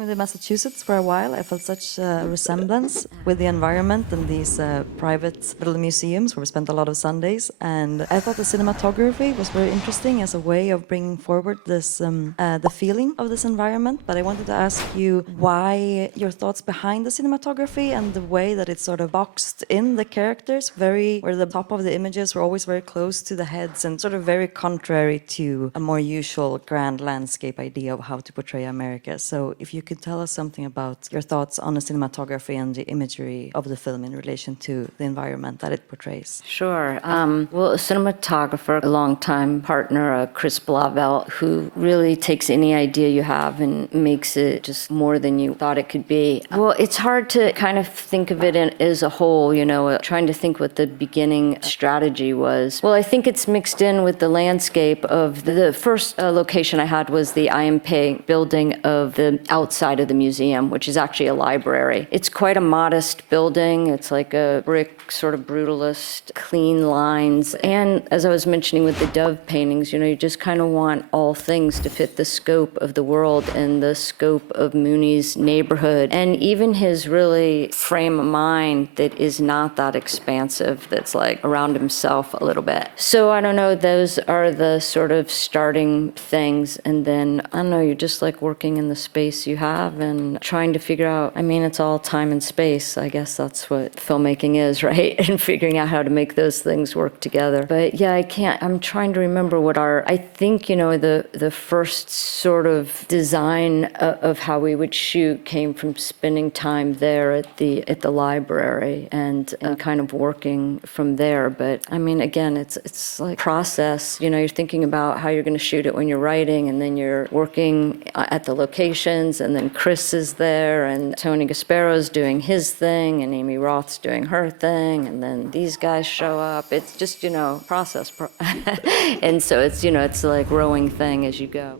lived in Massachusetts for a while. I felt such a resemblance with the environment and these private little museums where we spent a lot of Sundays. And I thought the cinematography was very interesting as a way of bringing forward this the feeling of this environment. But I wanted to ask you why your thoughts behind the cinematography and the way that it's sort of boxed in the characters, where the top of the images were always very close to the heads and sort of very contrary to a more usual grand landscape idea of how to portray America. So if you could tell us something about your thoughts on the cinematography and the imagery of the film in relation to the environment that it portrays. Sure. Well, a cinematographer, a longtime partner, Chris Blauvelt, who really takes any idea you have and makes it just more than you thought it could be. Well, it's hard to kind of think of it as a whole, trying to think what the beginning strategy was. Well, I think it's mixed in with the landscape of the first location I had was the IMP building of the outside of the museum, which is actually a library. It's quite a modest building. It's like a brick, sort of brutalist, clean lines. And as I was mentioning with the dove paintings, you just kind of want all things to fit the scope of the world and the scope of Mooney's neighborhood. And even his really frame of mind that is not that expansive, that's like around himself a little bit. So I don't know, those are the sort of starting things. And then, I don't know, you're just like working in the space you have and trying to figure out, it's all time and space. I guess that's what filmmaking is, right? And figuring out how to make those things work together. But yeah, I'm trying to remember I think, the first sort of design of how we would shoot came from spending time there at the library and kind of working from there. But again, it's like process, you're thinking about how you're going to shoot it when you're writing, and then you're working at the locations, and then Chris is there, and Tony Gasparo's doing his thing, and Amy Roth's doing her thing, and then these guys show up. It's just, process. And so it's, it's like rowing thing as you go.